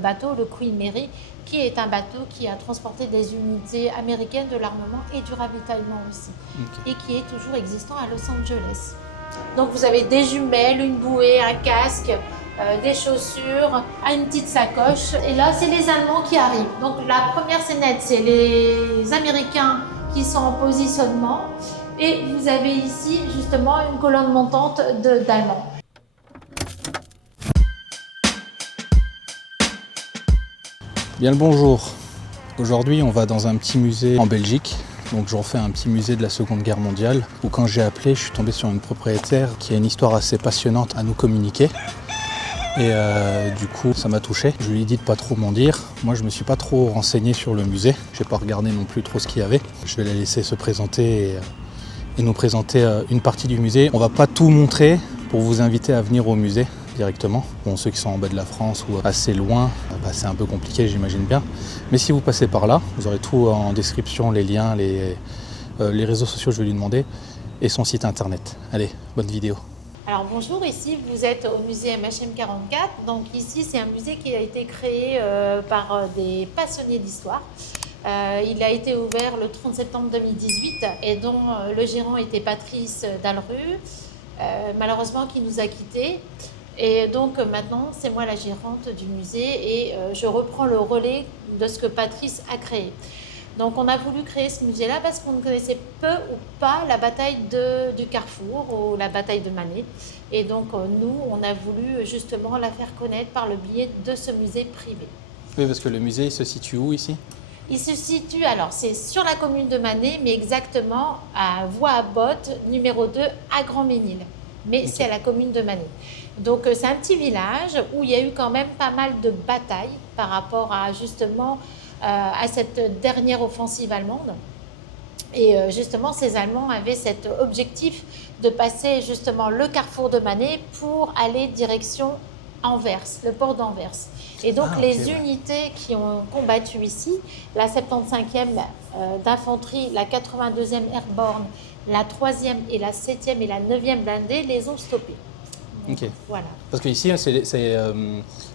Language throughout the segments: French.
bateau, le Queen Mary, qui est un bateau qui a transporté des unités américaines de l'armement et du ravitaillement aussi, et qui est toujours existant à Los Angeles. Donc vous avez des jumelles, une bouée, un casque, des chaussures, une petite sacoche. Et là, c'est les Allemands qui arrivent. Donc la première scénette, c'est les Américains qui sont en positionnement. Et vous avez ici, justement, une colonne montante d'Allemands. Bien le bonjour. Aujourd'hui, on va dans un petit musée en Belgique. Donc je refais un petit musée de la Seconde Guerre mondiale où quand j'ai appelé, je suis tombé sur une propriétaire qui a une histoire assez passionnante à nous communiquer. Et du coup, ça m'a touché. Je lui ai dit de pas trop m'en dire. Moi, je me suis pas trop renseigné sur le musée. J'ai pas regardé non plus trop ce qu'il y avait. Je vais la laisser se présenter et nous présenter une partie du musée. On va pas tout montrer pour vous inviter à venir au musée directement. Bon, ceux qui sont en bas de la France ou assez loin, c'est un peu compliqué, j'imagine bien. Mais si vous passez par là, vous aurez tout en description, les liens, les réseaux sociaux, je vais lui demander, et son site internet. Allez, bonne vidéo. Alors bonjour, ici vous êtes au musée MHM44. Donc ici c'est un musée qui a été créé par des passionnés d'histoire. Il a été ouvert le 30 septembre 2018 et dont le gérant était Patrice Dalleru, malheureusement qui nous a quittés. Et donc maintenant, c'est moi la gérante du musée et je reprends le relais de ce que Patrice a créé. Donc on a voulu créer ce musée-là parce qu'on ne connaissait peu ou pas la bataille du Carrefour ou la bataille de Manet. Et donc nous, on a voulu justement la faire connaître par le biais de ce musée privé. Oui, parce que le musée, il se situe où ici ? Il se situe, alors c'est sur la commune de Manet, mais exactement à Voie à Botte, numéro 2, à Grand-Ménil. Mais c'est à la commune de Manet. Donc c'est un petit village où il y a eu quand même pas mal de batailles par rapport à justement à cette dernière offensive allemande. Et justement ces Allemands avaient cet objectif de passer justement le carrefour de Manet pour aller direction Anvers, le port d'Anvers. Et donc les unités qui ont combattu ici, la 75e d'infanterie, la 82e Airborne, la 3e et la 7e et la 9e blindée les ont stoppés. Ok. Voilà. Parce qu'ici, c'est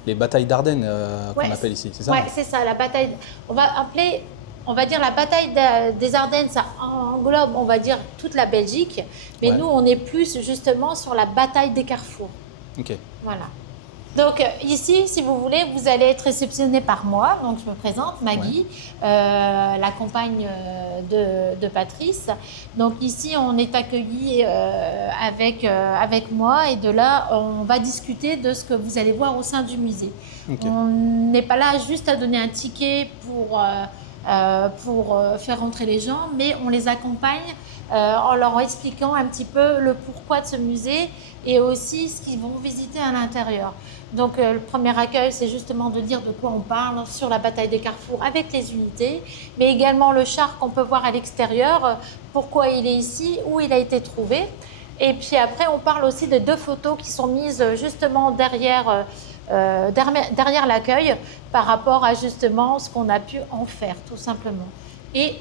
les batailles d'Ardennes qu'on appelle ici, c'est ça ? Oui, c'est ça, la bataille. On va dire la bataille des Ardennes, ça englobe, on va dire, toute la Belgique. Mais nous, on est plus justement sur la bataille des carrefours. Ok. Voilà. Donc ici, si vous voulez, vous allez être réceptionné par moi. Donc je me présente, Maggie, la compagne de Patrice. Donc ici, on est accueillis avec moi et de là, on va discuter de ce que vous allez voir au sein du musée. Okay. On n'est pas là juste à donner un ticket pour faire rentrer les gens, mais on les accompagne en leur expliquant un petit peu le pourquoi de ce musée et aussi ce qu'ils vont visiter à l'intérieur. Donc le premier accueil, c'est justement de dire de quoi on parle sur la bataille des carrefours avec les unités, mais également le char qu'on peut voir à l'extérieur, pourquoi il est ici, où il a été trouvé. Et puis après, on parle aussi de 2 photos qui sont mises justement derrière l'accueil par rapport à justement ce qu'on a pu en faire, tout simplement. Et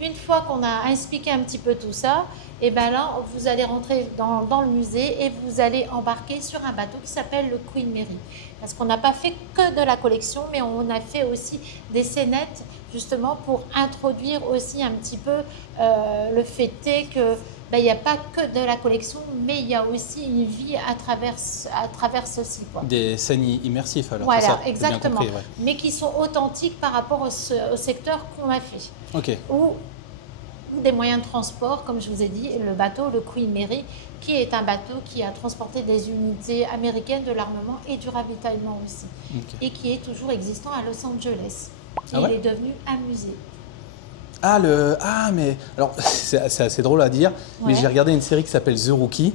une fois qu'on a expliqué un petit peu tout ça, et bien là, vous allez rentrer dans le musée et vous allez embarquer sur un bateau qui s'appelle le Queen Mary. Parce qu'on n'a pas fait que de la collection, mais on a fait aussi des scénettes justement pour introduire aussi un petit peu le fait que il n'y a pas que de la collection, mais il y a aussi une vie à travers ceci. Quoi. Des scènes immersives alors, voilà, c'est ça, exactement. Compris, ouais. Mais qui sont authentiques par rapport au secteur qu'on a fait. Ok. Ou des moyens de transport, comme je vous ai dit, le bateau, le Queen Mary, qui est un bateau qui a transporté des unités américaines de l'armement et du ravitaillement aussi. Okay. Et qui est toujours existant à Los Angeles. Et il est devenu un musée. Mais alors c'est assez drôle à dire, mais j'ai regardé une série qui s'appelle The Rookie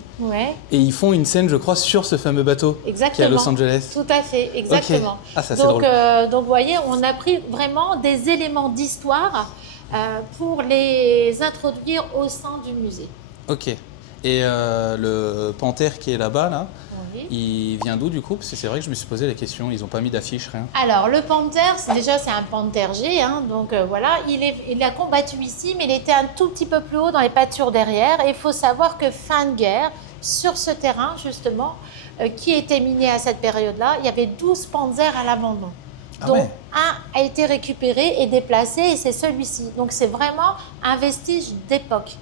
et ils font une scène, je crois, sur ce fameux bateau qui est à Los Angeles. Tout à fait, exactement. Okay. Ah, ça c'est drôle. Donc vous voyez, on a pris vraiment des éléments d'histoire pour les introduire au sein du musée. Ok. Et le panthère qui est là-bas, là, il vient d'où du coup? Parce que c'est vrai que je me suis posé la question, ils n'ont pas mis d'affiche, rien. Alors le panthère, c'est un panthère G, donc voilà, il a combattu ici, mais il était un tout petit peu plus haut dans les pâtures derrière. Et il faut savoir que fin de guerre, sur ce terrain justement, qui était miné à cette période-là, il y avait 12 panzers à l'abandon. Ah dont ouais. un a été récupéré et déplacé, et c'est celui-ci. Donc c'est vraiment un vestige d'époque.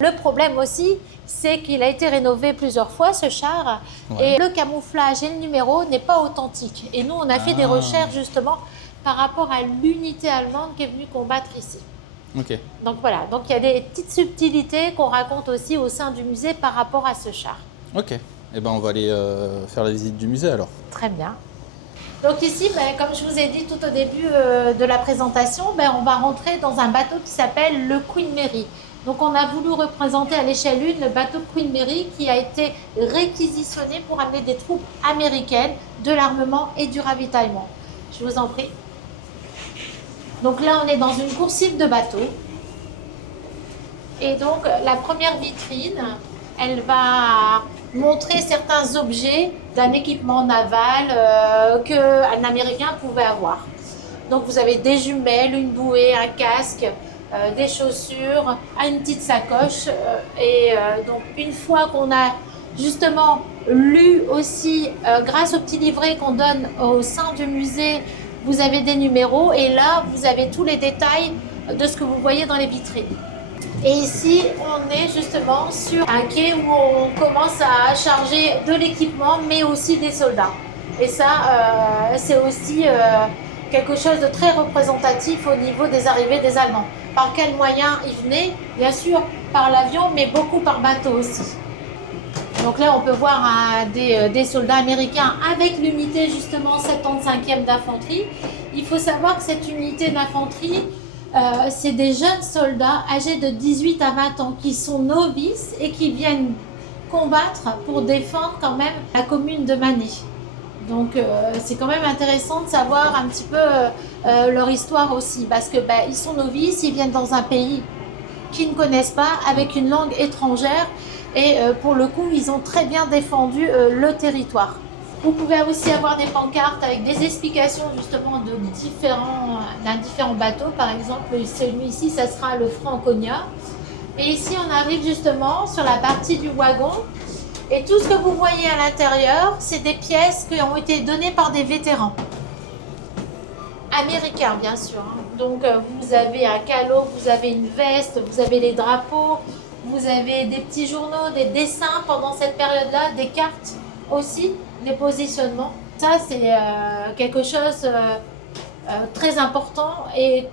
Le problème aussi, c'est qu'il a été rénové plusieurs fois, ce char, Ouais. et le camouflage et le numéro n'est pas authentique. Et nous, on a fait des recherches justement par rapport à l'unité allemande qui est venue combattre ici. Ok. Donc voilà, donc il y a des petites subtilités qu'on raconte aussi au sein du musée par rapport à ce char. Ok. Eh ben on va aller faire la visite du musée alors. Très bien. Donc ici, comme je vous ai dit tout au début de la présentation, on va rentrer dans un bateau qui s'appelle le Queen Mary. Donc on a voulu représenter à l'échelle 1 le bateau Queen Mary qui a été réquisitionné pour amener des troupes américaines, de l'armement et du ravitaillement. Je vous en prie. Donc là, on est dans une coursive de bateaux. Et donc la première vitrine, elle va montrer certains objets d'un équipement naval qu'un Américain pouvait avoir. Donc vous avez des jumelles, une bouée, un casque, des chaussures, une petite sacoche. Donc une fois qu'on a justement lu aussi, grâce au petit livret qu'on donne au sein du musée, vous avez des numéros et là vous avez tous les détails de ce que vous voyez dans les vitrines. Et ici, on est justement sur un quai où on commence à charger de l'équipement, mais aussi des soldats. Et ça, c'est aussi quelque chose de très représentatif au niveau des arrivées des Allemands. Par quels moyens ils venaient? Bien sûr, par l'avion, mais beaucoup par bateau aussi. Donc là, on peut voir des soldats américains avec l'unité justement 75e d'infanterie. Il faut savoir que cette unité d'infanterie, c'est des jeunes soldats âgés de 18 à 20 ans qui sont novices et qui viennent combattre pour défendre quand même la commune de Mané. Donc c'est quand même intéressant de savoir un petit peu leur histoire aussi, parce que ils sont novices, ils viennent dans un pays qu'ils ne connaissent pas, avec une langue étrangère, et pour le coup, ils ont très bien défendu le territoire. Vous pouvez aussi avoir des pancartes avec des explications justement d'un différent bateau. Par exemple, celui-ci, ça sera le Franconia. Et ici, on arrive justement sur la partie du wagon. Et tout ce que vous voyez à l'intérieur, c'est des pièces qui ont été données par des vétérans. Américains, bien sûr. Donc, vous avez un calot, vous avez une veste, vous avez les drapeaux, vous avez des petits journaux, des dessins pendant cette période-là, des cartes aussi, des positionnements. Ça, c'est quelque chose très important et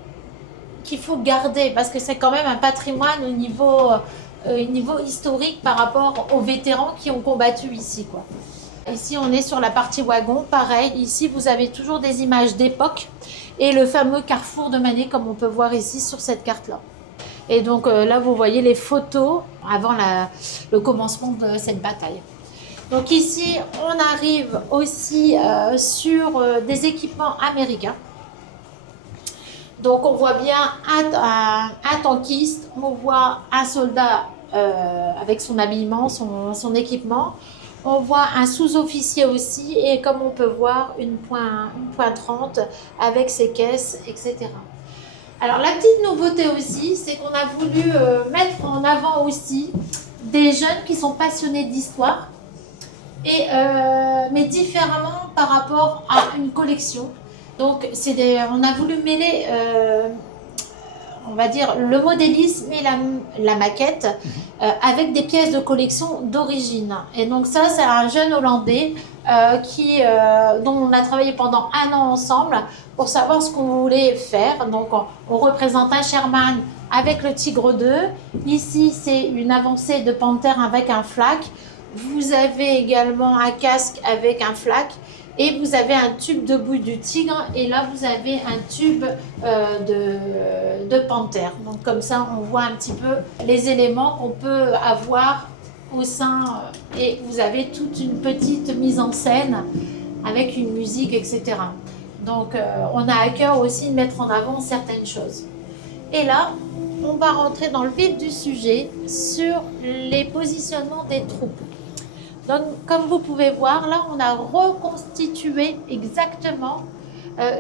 qu'il faut garder parce que c'est quand même un patrimoine au niveau historique par rapport aux vétérans qui ont combattu ici, quoi. Ici, on est sur la partie wagon. Pareil, ici, vous avez toujours des images d'époque et le fameux carrefour de Mané, comme on peut voir ici sur cette carte-là. Et donc là, vous voyez les photos avant le commencement de cette bataille. Donc ici, on arrive aussi sur des équipements américains. Donc on voit bien un tankiste, on voit un soldat avec son habillement, son équipement. On voit un sous-officier aussi et comme on peut voir une point 30 avec ses caisses, etc. Alors la petite nouveauté aussi, c'est qu'on a voulu mettre en avant aussi des jeunes qui sont passionnés d'histoire, mais différemment par rapport à une collection. Donc on a voulu mêler, on va dire, le modélisme et la maquette avec des pièces de collection d'origine. Et donc ça, c'est un jeune Hollandais dont on a travaillé pendant 1 an ensemble pour savoir ce qu'on voulait faire. Donc on représente un Sherman avec le Tigre 2. Ici, c'est une avancée de panthère avec un flak. Vous avez également un casque avec un flak. Et vous avez un tube de bouille du tigre et là vous avez un tube de panthère. Donc comme ça on voit un petit peu les éléments qu'on peut avoir au sein et vous avez toute une petite mise en scène avec une musique, etc. Donc on a à cœur aussi de mettre en avant certaines choses. Et là on va rentrer dans le vif du sujet sur les positionnements des troupes. Donc, comme vous pouvez voir, là, on a reconstitué exactement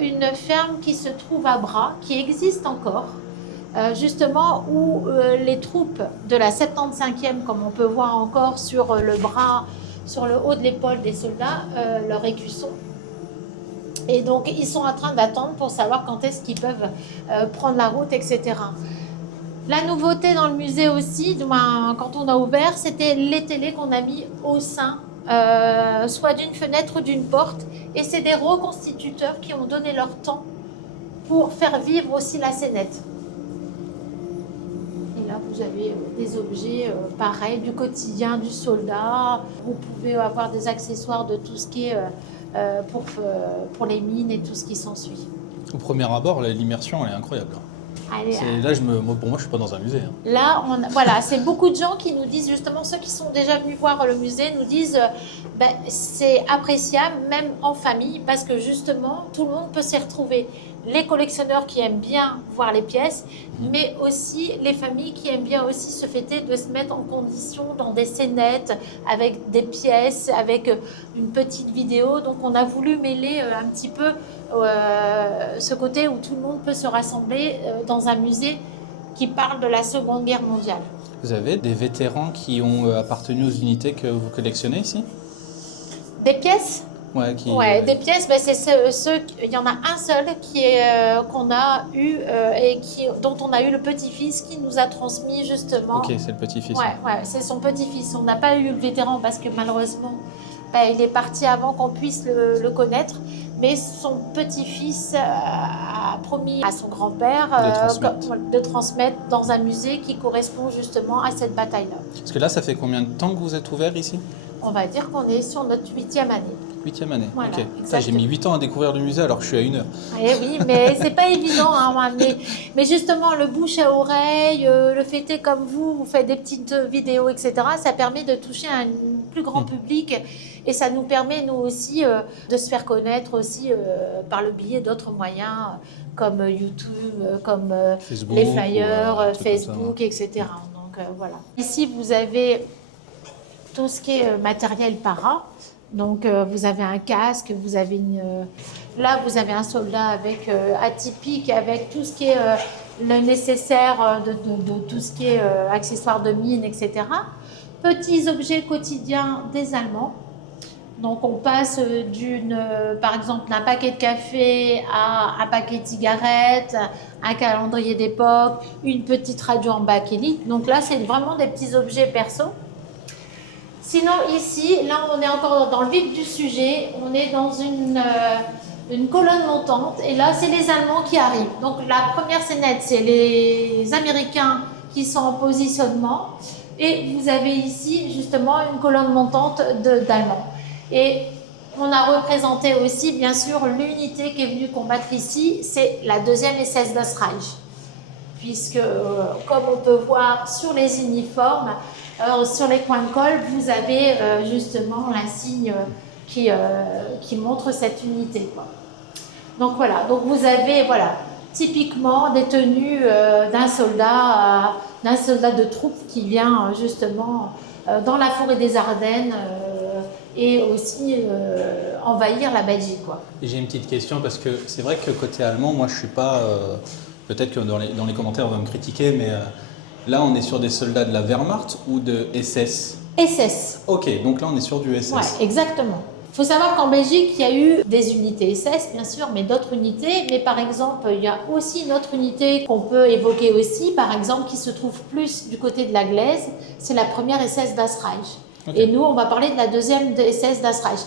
une ferme qui se trouve à Bras, qui existe encore, justement où les troupes de la 75e, comme on peut voir encore sur le bras, sur le haut de l'épaule des soldats, leur écusson. Et donc, ils sont en train d'attendre pour savoir quand est-ce qu'ils peuvent prendre la route, etc. La nouveauté dans le musée aussi, quand on a ouvert, c'était les télés qu'on a mis au sein, soit d'une fenêtre ou d'une porte. Et c'est des reconstituteurs qui ont donné leur temps pour faire vivre aussi la scénette. Et là, vous avez des objets pareils, du quotidien du soldat. Vous pouvez avoir des accessoires de tout ce qui est pour les mines et tout ce qui s'ensuit. Au premier abord, l'immersion, elle est incroyable. Allez, Là, pour moi, je suis pas dans un musée. Là, voilà, c'est beaucoup de gens qui nous disent, justement, ceux qui sont déjà venus voir le musée, nous disent c'est appréciable, même en famille, parce que justement, tout le monde peut s'y retrouver. Les collectionneurs qui aiment bien voir les pièces, mais aussi les familles qui aiment bien aussi se fêter de se mettre en condition dans des scénettes, avec des pièces, avec une petite vidéo. Donc, on a voulu mêler un petit peu ce côté où tout le monde peut se rassembler dans un musée qui parle de la Seconde Guerre mondiale. Vous avez des vétérans qui ont appartenu aux unités que vous collectionnez ici? Des pièces? Ouais, des pièces, il y en a un seul qu'on a eu dont on a eu le petit-fils qui nous a transmis justement. Ok, c'est le petit-fils. Ouais, c'est son petit-fils. On n'a pas eu le vétéran parce que malheureusement, il est parti avant qu'on puisse le connaître. Mais son petit-fils a promis à son grand-père de transmettre dans un musée qui correspond justement à cette bataille-là. Parce que là, ça fait combien de temps que vous êtes ouvert ici? On va dire qu'on est sur notre 8e année. 8e année, voilà, ok. Ça, j'ai mis 8 ans à découvrir le musée alors que je suis à 1 heure. Eh oui, mais c'est pas évident. Hein, mais justement, le bouche à oreille, le fait est comme vous faites des petites vidéos, etc., ça permet de toucher un plus grand public. Et ça nous permet, nous aussi, de se faire connaître aussi par le biais d'autres moyens comme YouTube, comme Facebook, les flyers, Facebook, ça, etc. Donc voilà. Ici, vous avez tout ce qui est matériel para. Donc vous avez un casque, vous avez là vous avez un soldat avec atypique, avec tout ce qui est le nécessaire de tout ce qui est accessoires de mine, etc. Petits objets quotidiens des Allemands. Donc on passe par exemple d'un paquet de café à un paquet de cigarettes, un calendrier d'époque, une petite radio en bakélite. Donc là c'est vraiment des petits objets perso. Sinon ici, là on est encore dans le vif du sujet, on est dans une colonne montante et là c'est les Allemands qui arrivent. Donc la première scénette c'est les Américains qui sont en positionnement et vous avez ici justement une colonne montante d'Allemands. Et on a représenté aussi bien sûr l'unité qui est venue combattre ici, c'est la 2e SS Das Reich. Puisque comme on peut voir sur les uniformes, sur les coins de colle, vous avez justement l'insigne qui montre cette unité, quoi. Donc voilà, donc vous avez typiquement des tenues d'un soldat de troupe qui vient justement dans la forêt des Ardennes et aussi envahir la Belgique, quoi. Et j'ai une petite question parce que c'est vrai que côté allemand, moi je suis pas... peut-être que dans les commentaires on va me critiquer, mais là on est sur des soldats de la Wehrmacht ou de SS? SS. Ok, donc là on est sur du SS. Ouais, exactement. Il faut savoir qu'en Belgique, il y a eu des unités SS, bien sûr, mais d'autres unités. Mais par exemple, il y a aussi une autre unité qu'on peut évoquer aussi, par exemple, qui se trouve plus du côté de la Glaise. C'est la première SS Das Reich. Okay. Et nous, on va parler de la 2e SS Das Reich.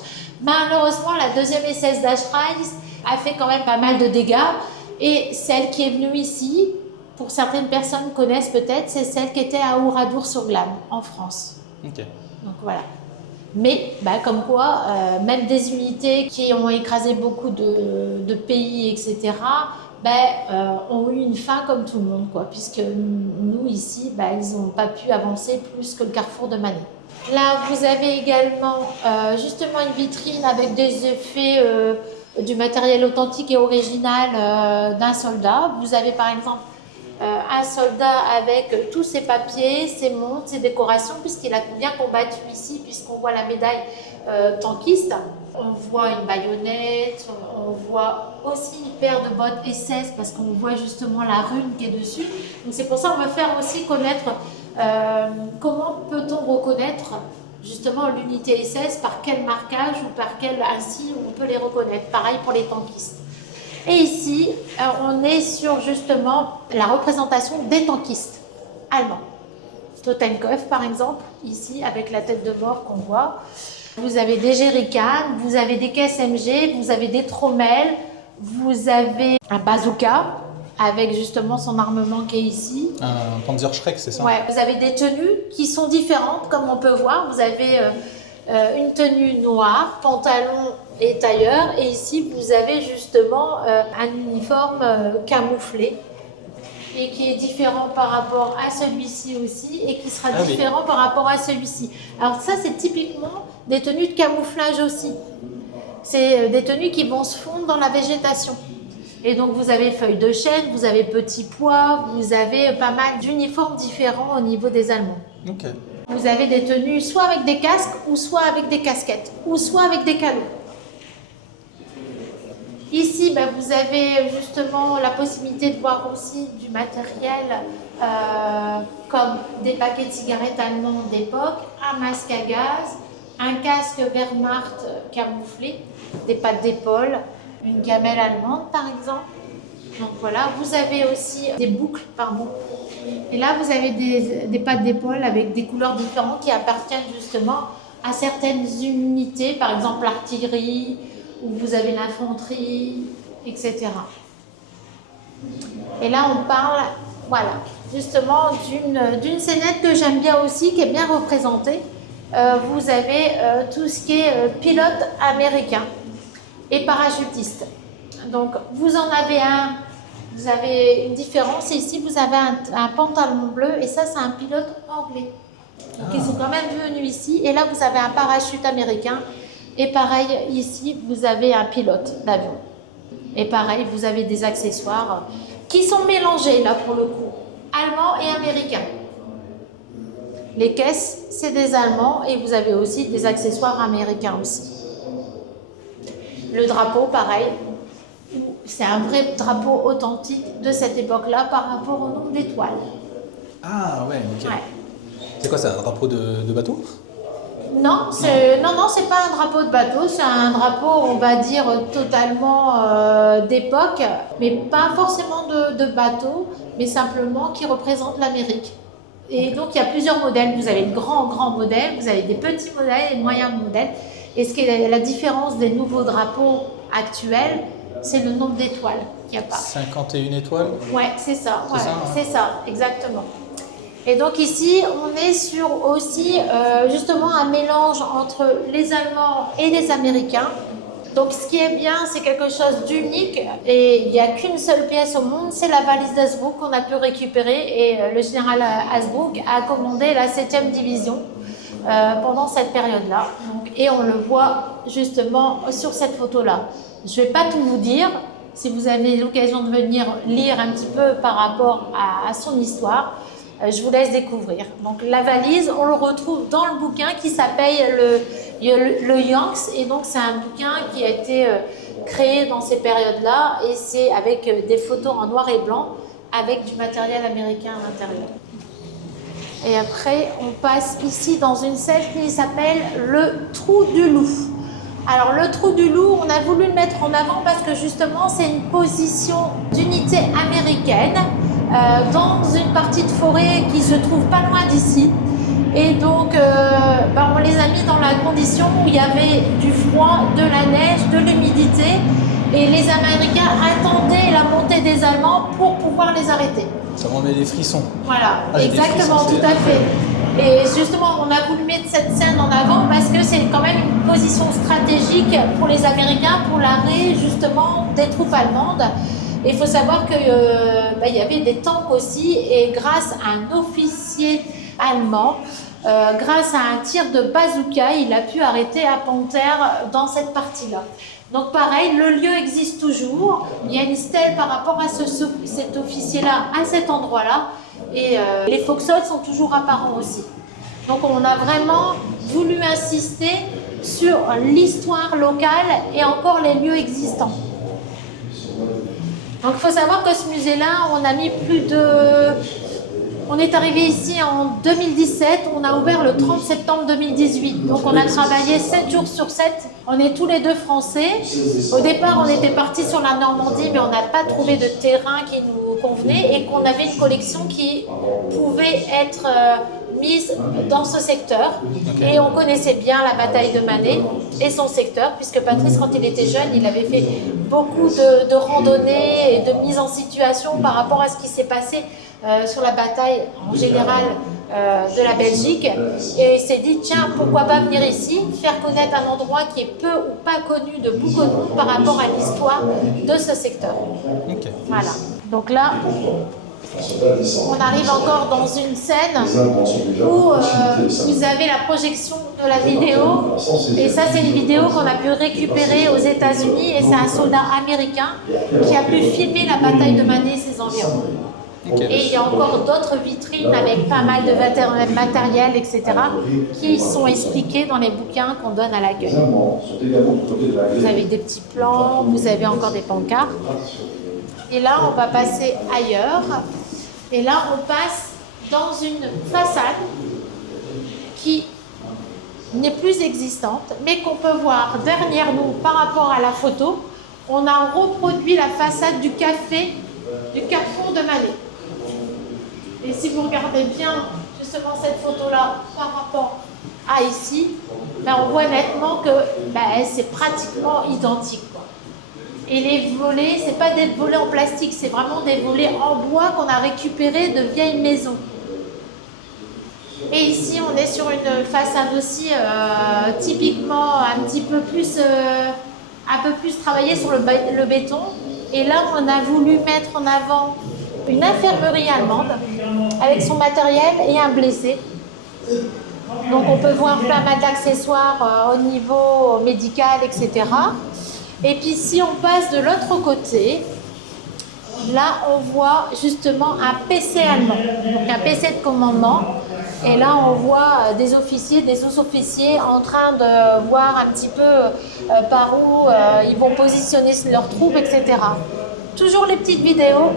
Malheureusement, la 2e SS Das Reich a fait quand même pas mal de dégâts. Et celle qui est venue ici, pour certaines personnes connaissent peut-être, c'est celle qui était à Oradour-sur-Glane, en France. Okay. Donc voilà. Mais comme quoi, même des unités qui ont écrasé beaucoup de pays, etc., ont eu une fin comme tout le monde, quoi, puisque nous, ici, ils n'ont pas pu avancer plus que le carrefour de Manet. Là, vous avez également justement une vitrine avec des effets du matériel authentique et original d'un soldat. Vous avez par exemple un soldat avec tous ses papiers, ses montres, ses décorations, puisqu'il a bien combattu ici, puisqu'on voit la médaille tankiste. On voit une baïonnette, on voit aussi une paire de bottes SS, parce qu'on voit justement la rune qui est dessus. Donc c'est pour ça qu'on veut faire aussi connaître comment peut-on reconnaître justement l'unité SS, par quel marquage ou par quel ainsi on peut les reconnaître. Pareil pour les tankistes. Et ici, on est sur justement la représentation des tankistes allemands. Totenkopf par exemple, ici avec la tête de mort qu'on voit. Vous avez des jerrycans, vous avez des caisses MG, vous avez des trommels, vous avez un bazooka avec justement son armement qui est ici. Un Panzerschreck, c'est ça? Ouais, vous avez des tenues qui sont différentes, comme on peut voir. Vous avez une tenue noire, pantalon et tailleur. Et ici, vous avez justement un uniforme camouflé et qui est différent par rapport à celui-ci aussi et qui sera différent par rapport à celui-ci. Alors ça, c'est typiquement des tenues de camouflage aussi. C'est des tenues qui vont se fondre dans la végétation. Et donc vous avez feuilles de chêne, vous avez petits pois, vous avez pas mal d'uniformes différents au niveau des Allemands. Ok. Vous avez des tenues soit avec des casques, ou soit avec des casquettes, ou soit avec des calots. Ici, vous avez justement la possibilité de voir aussi du matériel comme des paquets de cigarettes allemands d'époque, un masque à gaz, un casque Wehrmacht camouflé, des pattes d'épaule, une gamelle allemande par exemple. Donc voilà, vous avez aussi des boucles, pardon. Et là, vous avez des pattes d'épaule avec des couleurs différentes qui appartiennent justement à certaines unités, par exemple l'artillerie, où vous avez l'infanterie, etc. Et là, on parle, voilà, justement d'une scénette que j'aime bien aussi, qui est bien représentée. Vous avez tout ce qui est pilote américain et parachutiste. Donc, vous en avez un, vous avez une différence. Ici, vous avez un pantalon bleu et ça, c'est un pilote anglais. Donc, ils sont quand même venus ici. Et là, vous avez un parachute américain. Et pareil, ici, vous avez un pilote d'avion. Et pareil, vous avez des accessoires qui sont mélangés, là, pour le coup, allemands et américains. Les caisses, c'est des Allemands et vous avez aussi des accessoires américains aussi. Le drapeau, pareil, c'est un vrai drapeau authentique de cette époque-là par rapport au nombre d'étoiles. Ah ouais, ok. Ouais. C'est quoi, c'est un drapeau de bateau? Non, c'est pas un drapeau de bateau, c'est un drapeau, on va dire, totalement d'époque, mais pas forcément de bateau, mais simplement qui représente l'Amérique. Et donc, il y a plusieurs modèles. Vous avez le grand modèle, vous avez des petits modèles et moyens modèles. Et ce qui est la différence des nouveaux drapeaux actuels, c'est le nombre d'étoiles qu'il n'y a pas. 51 étoiles? Ouais, c'est ça. Ouais, ça, hein. c'est ça, exactement. Et donc ici, on est sur aussi justement un mélange entre les Allemands et les Américains. Donc ce qui est bien, c'est quelque chose d'unique et il n'y a qu'une seule pièce au monde, c'est la valise d'Hasbrook qu'on a pu récupérer et le général Hasbrouck a commandé la 7e division pendant cette période-là. Et on le voit justement sur cette photo-là. Je ne vais pas tout vous dire, si vous avez l'occasion de venir lire un petit peu par rapport à son histoire, je vous laisse découvrir. Donc la valise, on le retrouve dans le bouquin qui s'appelle le Yanks, et donc c'est un bouquin qui a été créé dans ces périodes-là, et c'est avec des photos en noir et blanc, avec du matériel américain à l'intérieur. Et après, on passe ici dans une salle qui s'appelle le Trou du Loup. Alors le Trou du Loup, on a voulu le mettre en avant parce que justement, c'est une position d'unité américaine dans une partie de forêt qui se trouve pas loin d'ici. Et donc, on les a mis dans la condition où il y avait du froid, de la neige, de l'humidité. Et les Américains attendaient la montée des Allemands pour pouvoir les arrêter. Ça m'en met des frissons. Voilà, ah, exactement, frissons, tout à fait. Et justement, on a voulu mettre cette scène en avant parce que c'est quand même une position stratégique pour les Américains pour l'arrêt justement des troupes allemandes. Et il faut savoir qu'il y avait des tanks aussi, et grâce à un officier allemand, grâce à un tir de bazooka, il a pu arrêter à Panthère dans cette partie-là. Donc pareil, le lieu existe toujours, il y a une stèle par rapport à cet officier-là, à cet endroit-là, et les foxholes sont toujours apparents aussi. Donc on a vraiment voulu insister sur l'histoire locale et encore les lieux existants. Donc il faut savoir que ce musée-là, on a mis on est arrivé ici en 2017, on on a ouvert le 30 septembre 2018. Donc on a travaillé 7 jours sur 7. On est tous les deux français. Au départ, on était partis sur la Normandie, mais on n'a pas trouvé de terrain qui nous convenait et qu'on avait une collection qui pouvait être mise dans ce secteur. Et on connaissait bien la bataille de Manet et son secteur, puisque Patrice, quand il était jeune, il avait fait beaucoup de randonnées et de mise en situation par rapport à ce qui s'est passé sur la bataille en général de la Belgique, et il s'est dit tiens, pourquoi pas venir ici, faire connaître un endroit qui est peu ou pas connu de beaucoup de monde par rapport à l'histoire de ce secteur. Okay. Voilà, donc là on arrive encore dans une scène où vous avez la projection de la vidéo, et ça c'est une vidéo qu'on a pu récupérer aux États-Unis, et c'est un soldat américain qui a pu filmer la bataille de Manet et ses environs. Okay. Et il y a encore d'autres vitrines avec pas mal de matériel, etc., qui sont expliqués dans les bouquins qu'on donne à l'accueil. Vous avez des petits plans, vous avez encore des pancartes. Et là, on va passer ailleurs. Et là, on passe dans une façade qui n'est plus existante, mais qu'on peut voir derrière nous par rapport à la photo. On a reproduit la façade du café, du Carrefour de Manet. Et si vous regardez bien justement cette photo-là par rapport à ici, ben on voit nettement que c'est pratiquement identique, quoi. Et les volets, ce n'est pas des volets en plastique, c'est vraiment des volets en bois qu'on a récupérés de vieilles maisons. Et ici, on est sur une façade aussi typiquement un peu plus travaillée sur le béton. Et là, on a voulu mettre en avant une infirmerie allemande avec son matériel et un blessé. Donc on peut voir pas mal d'accessoires au niveau médical, etc. Et puis si on passe de l'autre côté, là on voit justement un PC allemand, donc un PC de commandement. Et là on voit des officiers, des sous-officiers en train de voir un petit peu par où ils vont positionner leurs troupes, etc. Toujours les petites vidéos.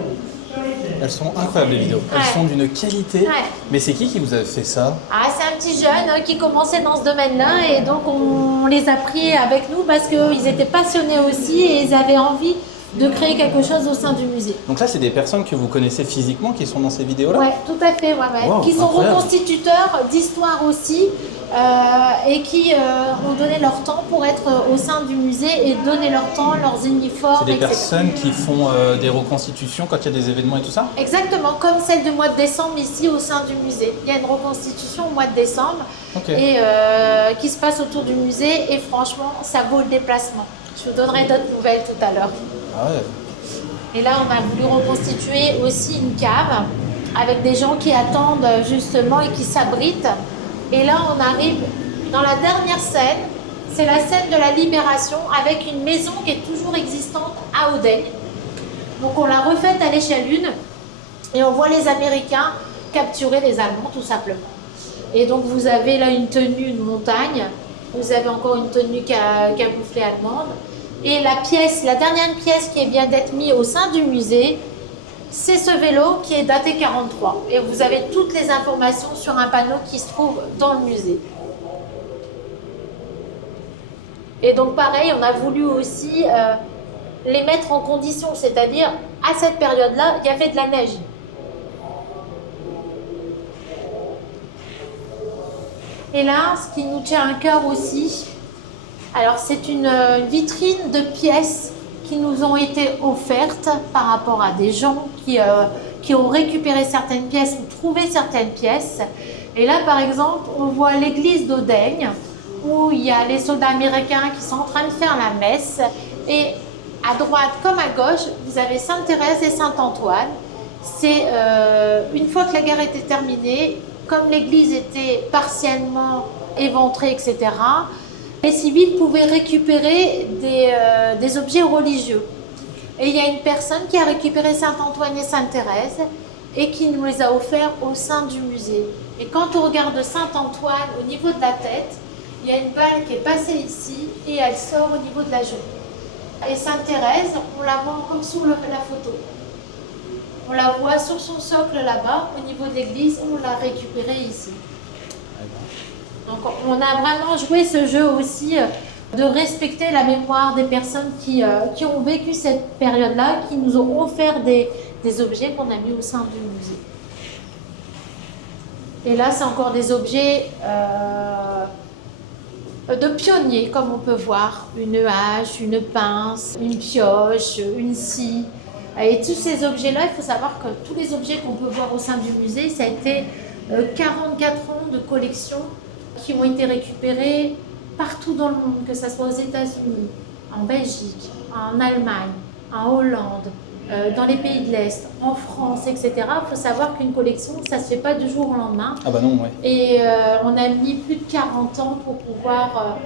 Elles sont incroyables, les vidéos. Elles sont d'une qualité. Ouais. Mais c'est qui vous a fait ça? C'est un petit jeune qui commençait dans ce domaine-là, et donc on les a pris avec nous parce qu'ils étaient passionnés aussi et ils avaient envie de créer quelque chose au sein du musée. Donc là, c'est des personnes que vous connaissez physiquement qui sont dans ces vidéos-là? Oui, tout à fait, wow, qui sont reconstituteurs d'histoire aussi, et qui ont donné leur temps pour être au sein du musée et donner leur temps, leurs uniformes, c'est des etc. personnes qui font des reconstitutions quand il y a des événements et tout ça? Exactement, comme celle du mois de décembre ici au sein du musée. Il y a une reconstitution au mois de décembre et qui se passe autour du musée, et franchement, ça vaut le déplacement. Je vous donnerai d'autres nouvelles tout à l'heure. Ah ouais. Et là, on a voulu reconstituer aussi une cave avec des gens qui attendent justement et qui s'abritent. Et là, on arrive dans la dernière scène. C'est la scène de la libération avec une maison qui est toujours existante à Audaigne. Donc, on l'a refaite à l'échelle 1 et on voit les Américains capturer les Allemands, tout simplement. Et donc, vous avez là une tenue de montagne. Vous avez encore une tenue camouflée allemande. Et la dernière pièce qui vient d'être mise au sein du musée, c'est ce vélo qui est daté 43. Et vous avez toutes les informations sur un panneau qui se trouve dans le musée. Et donc pareil, on a voulu aussi les mettre en condition, c'est-à-dire à cette période-là, il y avait de la neige. Et là, ce qui nous tient à cœur aussi, alors c'est une vitrine de pièces qui nous ont été offertes par rapport à des gens qui ont récupéré certaines pièces ou trouvé certaines pièces. Et là, par exemple, on voit l'église d'Audaigne où il y a les soldats américains qui sont en train de faire la messe. Et à droite comme à gauche, vous avez Sainte-Thérèse et Saint-Antoine. C'est une fois que la guerre était terminée, comme l'église était partiellement éventrée, etc., les civils pouvaient récupérer des objets religieux. Et il y a une personne qui a récupéré Saint-Antoine et Sainte-Thérèse et qui nous les a offerts au sein du musée. Et quand on regarde Saint-Antoine au niveau de la tête, il y a une balle qui est passée ici et elle sort au niveau de la joue. Et Sainte-Thérèse, on la voit comme sous la photo. On la voit sur son socle là-bas, au niveau de l'église, on l'a récupérée ici. Donc on a vraiment joué ce jeu aussi de respecter la mémoire des personnes qui ont vécu cette période-là, qui nous ont offert des objets qu'on a mis au sein du musée. Et là, c'est encore des objets de pionniers, comme on peut voir. Une hache, une pince, une pioche, une scie. Et tous ces objets-là, il faut savoir que tous les objets qu'on peut voir au sein du musée, ça a été 44 ans de collection qui ont été récupérés partout dans le monde, que ce soit aux États-Unis, en Belgique, en Allemagne, en Hollande, dans les pays de l'Est, en France, etc. Il faut savoir qu'une collection, ça ne se fait pas du jour au lendemain. Ah bah non, ouais. Et on a mis plus de 40 ans pour pouvoir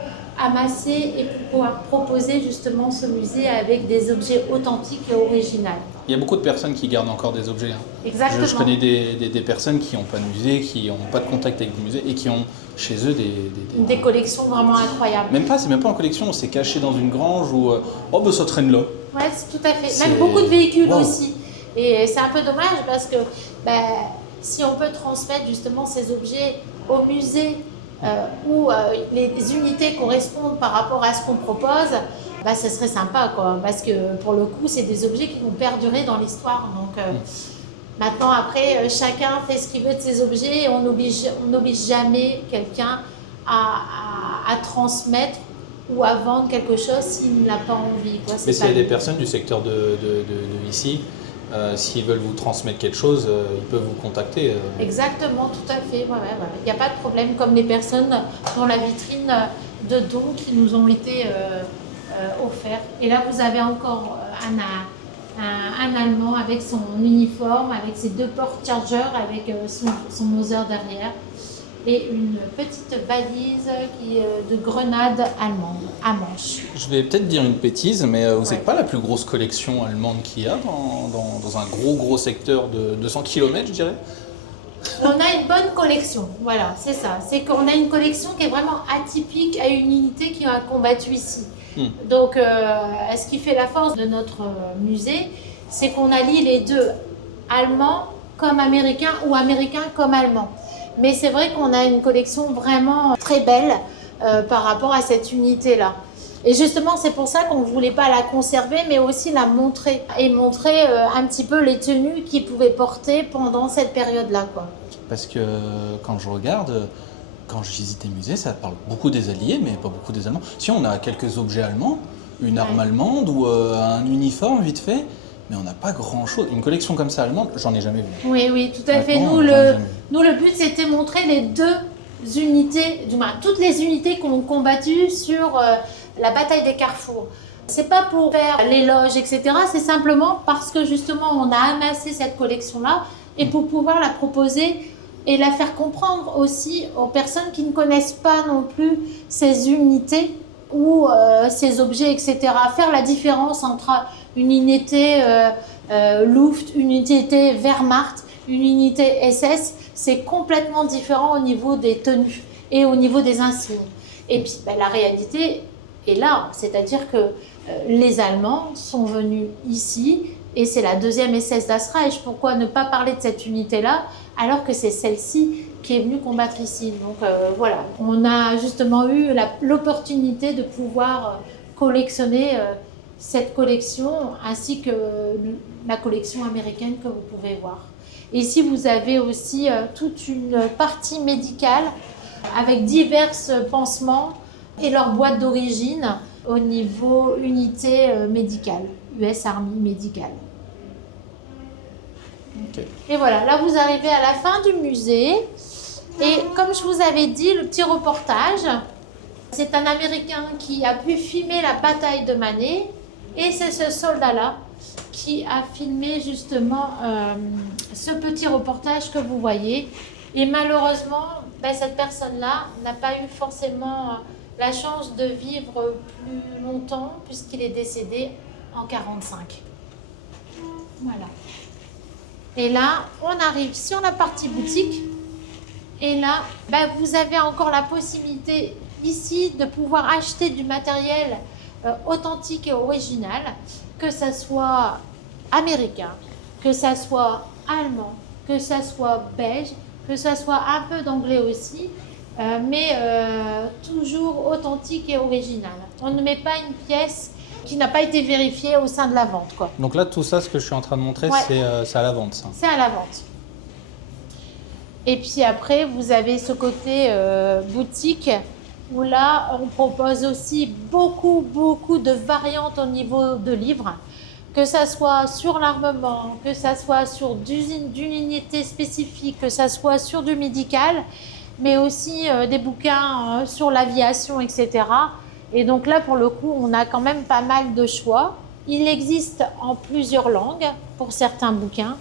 amasser et pour pouvoir proposer justement ce musée avec des objets authentiques et originaux. Il y a beaucoup de personnes qui gardent encore des objets. Hein. Exactement. Je connais des personnes qui n'ont pas de musée, qui n'ont pas de contact avec le musée et qui ont chez eux des collections vraiment incroyables. C'est même pas en collection, c'est caché dans une grange ou oh bah ça traîne là. Ouais, c'est tout à fait. Même beaucoup de véhicules aussi. Et c'est un peu dommage parce que si on peut transmettre justement ces objets au musée où les unités correspondent par rapport à ce qu'on propose, ce serait sympa, quoi. Parce que pour le coup, c'est des objets qui vont perdurer dans l'histoire. Donc maintenant, après, chacun fait ce qu'il veut de ses objets et on n'oblige jamais quelqu'un à transmettre ou à vendre quelque chose s'il n'a pas envie. Quoi. Mais s'il y a des personnes du secteur de ici, s'ils veulent vous transmettre quelque chose, ils peuvent vous contacter. Exactement, tout à fait. Il n'y a pas de problème, comme les personnes dans la vitrine de dons qui nous ont été offerts. Et là, vous avez encore un Allemand avec son uniforme, avec ses 2 portes charger, avec son Mauser derrière. Et une petite valise de grenades allemandes à manches. Je vais peut-être dire une bêtise, mais vous n'êtes pas la plus grosse collection allemande qu'il y a dans un gros secteur de 200 km, je dirais. On a une bonne collection, voilà, c'est ça. C'est qu'on a une collection qui est vraiment atypique à une unité qui a combattu ici. Donc, ce qui fait la force de notre musée, c'est qu'on allie les deux, allemands comme américains ou américains comme allemands. Mais c'est vrai qu'on a une collection vraiment très belle par rapport à cette unité-là. Et justement, c'est pour ça qu'on ne voulait pas la conserver, mais aussi la montrer. Et montrer un petit peu les tenues qu'ils pouvaient porter pendant cette période-là, quoi. Parce que quand je regarde, quand je visite les musées, ça parle beaucoup des Alliés, mais pas beaucoup des Allemands. Si on a quelques objets allemands, une arme allemande ou un uniforme vite fait, mais on n'a pas grand-chose. Une collection comme ça allemande, j'en ai jamais vu. Oui, tout à fait. Nous, le but, c'était montrer les 2 unités, du moins toutes les unités qu'on a combattues sur la bataille des Carrefours. C'est pas pour faire l'éloge, etc. C'est simplement parce que justement, on a amassé cette collection-là et pour pouvoir la proposer et la faire comprendre aussi aux personnes qui ne connaissent pas non plus ces unités ou ces objets, etc. Faire la différence entre une unité Luft, une unité Wehrmacht, une unité SS, c'est complètement différent au niveau des tenues et au niveau des insignes. Et puis la réalité est là, c'est-à-dire que les Allemands sont venus ici et c'est la 2e SS das Reich. Pourquoi ne pas parler de cette unité-là alors que c'est celle-ci qui est venue combattre ici. Donc voilà, on a justement eu l'opportunité de pouvoir collectionner cette collection ainsi que la collection américaine que vous pouvez voir. Et ici, vous avez aussi toute une partie médicale avec divers pansements et leur boîte d'origine au niveau unité médicale, US Army médicale. Okay. Et voilà, là vous arrivez à la fin du musée. Et comme je vous avais dit, le petit reportage, c'est un Américain qui a pu filmer la bataille de Mané. Et c'est ce soldat-là qui a filmé justement ce petit reportage que vous voyez. Et malheureusement, cette personne-là n'a pas eu forcément la chance de vivre plus longtemps puisqu'il est décédé en 1945. Voilà. Et là, on arrive sur la partie boutique. Et là, vous avez encore la possibilité ici de pouvoir acheter du matériel authentique et original, que ça soit américain, que ça soit allemand, que ça soit belge, que ça soit un peu d'anglais aussi. mais toujours authentique et original. On ne met pas une pièce qui n'a pas été vérifiée au sein de la vente, quoi. Donc là, tout ça, ce que je suis en train de montrer, Ouais. c'est à la vente, ça. C'est à la vente. Et puis après, vous avez ce côté boutique où là, on propose aussi beaucoup de variantes au niveau de livres, que ça soit sur l'armement, que ça soit sur d'une unité spécifique, que ça soit sur du médical, mais aussi des bouquins sur l'aviation, etc. Et donc là, pour le coup, on a quand même pas mal de choix. Il existe en plusieurs langues pour certains bouquins.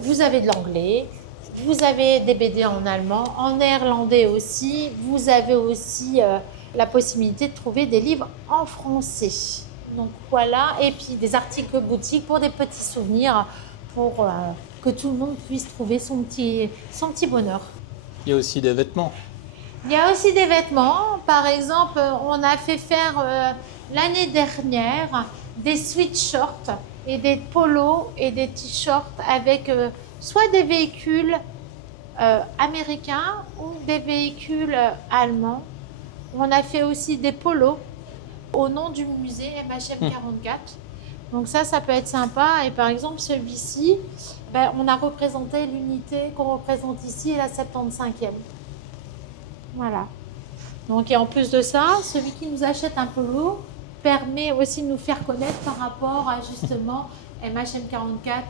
Vous avez de l'anglais, vous avez des BD en allemand, en néerlandais aussi. Vous avez aussi la possibilité de trouver des livres en français. Donc voilà, et puis des articles boutiques pour des petits souvenirs, pour que tout le monde puisse trouver son petit bonheur. Il y a aussi des vêtements. Il y a aussi des vêtements. Par exemple, on a fait faire l'année dernière des sweatshirts et des polos et des t-shirts avec soit des véhicules américains ou des véhicules allemands. On a fait aussi des polos au nom du musée MHM 44. Donc ça peut être sympa. Et par exemple, celui-ci, on a représenté l'unité qu'on représente ici, la 75e. Voilà. Donc, et en plus de ça, celui qui nous achète un polo permet aussi de nous faire connaître par rapport à justement MHM 44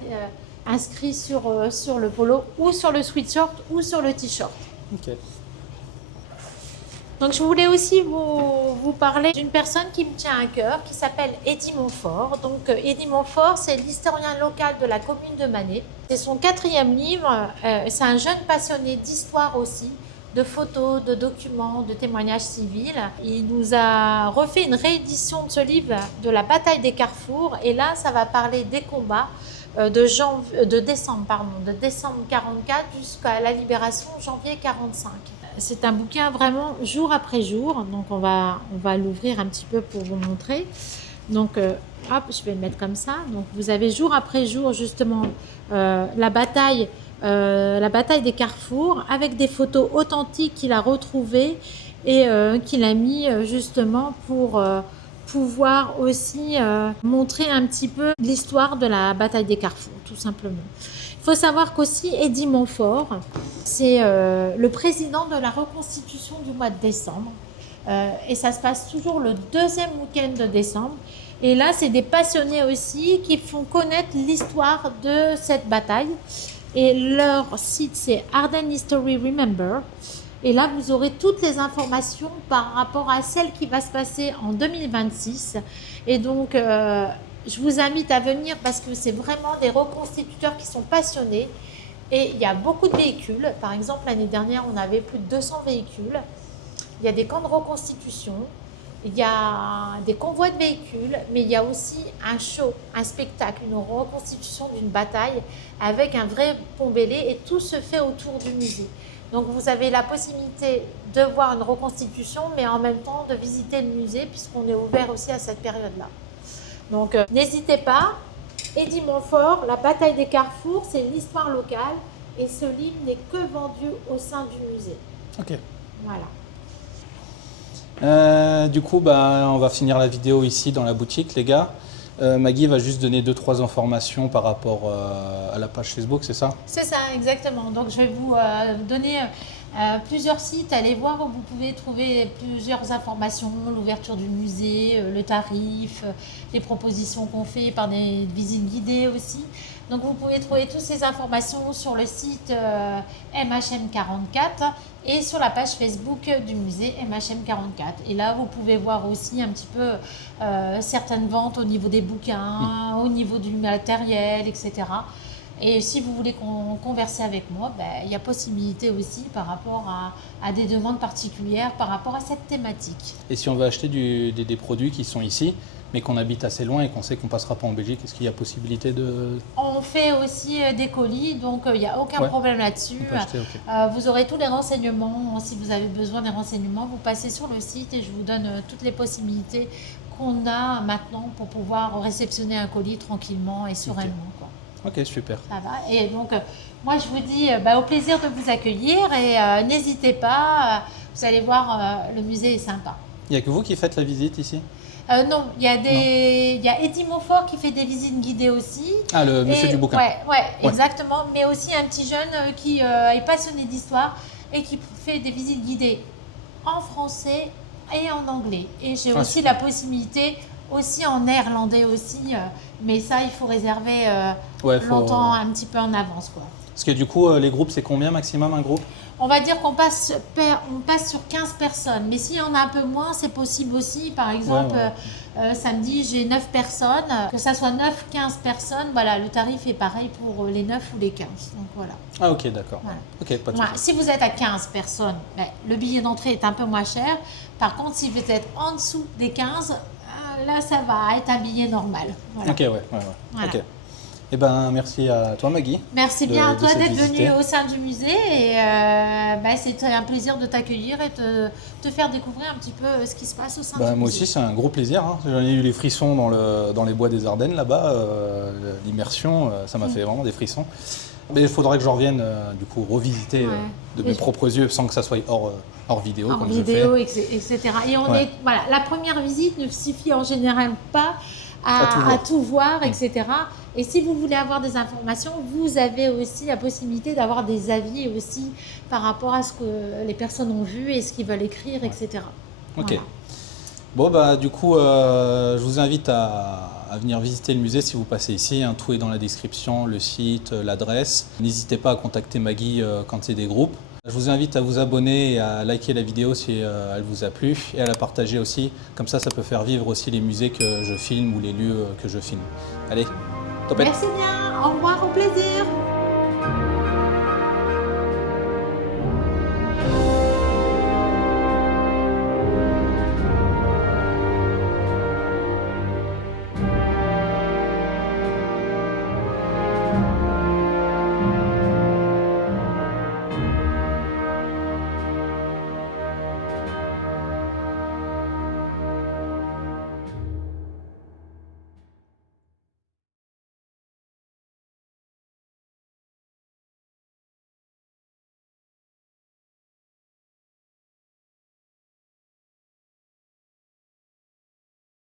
inscrit sur le polo ou sur le sweatshirt ou sur le t-shirt. Ok. Donc, je voulais aussi vous parler d'une personne qui me tient à cœur, qui s'appelle Eddy Montfort. Donc, Eddy Montfort, c'est l'historien local de la commune de Manet. C'est son 4e livre. C'est un jeune passionné d'histoire aussi, de photos, de documents, de témoignages civils. Il nous a refait une réédition de ce livre, de la bataille des Carrefours. Et là, ça va parler des combats de décembre 44 jusqu'à la libération janvier 45. C'est un bouquin vraiment jour après jour. Donc, on va l'ouvrir un petit peu pour vous montrer. Donc, hop, je vais le mettre comme ça. Donc, vous avez jour après jour, justement, la bataille des Carrefours avec des photos authentiques qu'il a retrouvées et qu'il a mis justement pour pouvoir aussi montrer un petit peu l'histoire de la bataille des Carrefours, tout simplement. Il faut savoir qu'aussi Eddy Montfort, c'est le président de la reconstitution du mois de décembre. Et ça se passe toujours le 2e week-end de décembre. Et là, c'est des passionnés aussi qui font connaître l'histoire de cette bataille. Et leur site, c'est Ardennes History Remember. Et là, vous aurez toutes les informations par rapport à celle qui va se passer en 2026. Et donc, je vous invite à venir parce que c'est vraiment des reconstituteurs qui sont passionnés. Et il y a beaucoup de véhicules. Par exemple, l'année dernière, on avait plus de 200 véhicules. Il y a des camps de reconstitution. Il y a des convois de véhicules, mais il y a aussi un show, un spectacle, une reconstitution d'une bataille avec un vrai pont Bélé et tout se fait autour du musée. Donc vous avez la possibilité de voir une reconstitution, mais en même temps de visiter le musée puisqu'on est ouvert aussi à cette période-là. Donc n'hésitez pas. Eddy Montfort, La bataille des Carrefours, c'est l'histoire locale et ce livre n'est que vendu au sein du musée. Ok. Voilà. Du coup, on va finir la vidéo ici dans la boutique, les gars. Maggie va juste donner 2-3 informations par rapport à la page Facebook, c'est ça? C'est ça, exactement. Donc, je vais vous donner plusieurs sites. Allez voir où vous pouvez trouver plusieurs informations, l'ouverture du musée, le tarif, les propositions qu'on fait par des visites guidées aussi. Donc, vous pouvez trouver toutes ces informations sur le site MHM44 et sur la page Facebook du musée MHM44. Et là, vous pouvez voir aussi un petit peu certaines ventes au niveau des bouquins, au niveau du matériel, etc. Et si vous voulez converser avec moi, il y a possibilité aussi par rapport à des demandes particulières par rapport à cette thématique. Et si on veut acheter des produits qui sont ici, mais qu'on habite assez loin et qu'on sait qu'on ne passera pas en Belgique, est-ce qu'il y a possibilité de... On fait aussi des colis, donc il n'y a aucun problème là-dessus. Vous aurez tous les renseignements. Si vous avez besoin des renseignements, vous passez sur le site et je vous donne toutes les possibilités qu'on a maintenant pour pouvoir réceptionner un colis tranquillement et sereinement. Ok, super. Ça va. Et donc, moi, je vous dis au plaisir de vous accueillir et n'hésitez pas. Vous allez voir, le musée est sympa. Il n'y a que vous qui faites la visite ici? Non, il y a Eddie Montfort qui fait des visites guidées aussi. Ah, le monsieur du bouquin. Ouais, exactement. Mais aussi un petit jeune qui est passionné d'histoire et qui fait des visites guidées en français et en anglais. Et j'ai aussi super. la possibilité aussi en néerlandais aussi. Mais ça, il faut réserver longtemps, un petit peu en avance, quoi. Parce que du coup, les groupes, c'est combien maximum un groupe? On va dire qu'on passe sur 15 personnes. Mais s'il y en a un peu moins, c'est possible aussi. Par exemple, samedi, j'ai 9 personnes. Que ça soit 9, 15 personnes, voilà, le tarif est pareil pour les 9 ou les 15. Donc voilà. Ah ok, d'accord. Voilà. Ok, pas de Voilà. souci. Si vous êtes à 15 personnes, le billet d'entrée est un peu moins cher. Par contre, si vous êtes en dessous des 15, là, ça va être un billet normal. Voilà. Ok, ouais. Voilà. Ok. Eh ben, merci à toi, Maggie. Merci bien à toi cette d'être visite. venu au sein du musée et c'était un plaisir de t'accueillir et te faire découvrir un petit peu ce qui se passe au sein du musée. Moi aussi, c'est un gros plaisir. Hein. J'en ai eu les frissons dans les bois des Ardennes là-bas. L'immersion, ça m'a fait vraiment des frissons. Mais il faudrait que je revienne du coup revisiter de mes propres yeux sans que ça soit hors vidéo. Hors comme vidéo, je fais. etc. Et voilà, la première visite ne suffit en général pas à tout voir, etc. Et si vous voulez avoir des informations, vous avez aussi la possibilité d'avoir des avis aussi par rapport à ce que les personnes ont vu et ce qu'ils veulent écrire, etc. Ok. Voilà. Bon, du coup, je vous invite à venir visiter le musée si vous passez ici. Hein. Tout est dans la description, le site, l'adresse. N'hésitez pas à contacter Maggie quand c'est des groupes. Je vous invite à vous abonner et à liker la vidéo si elle vous a plu et à la partager aussi. Comme ça peut faire vivre aussi les musées que je filme ou les lieux que je filme. Allez, topette. Merci bien, au revoir, au plaisir.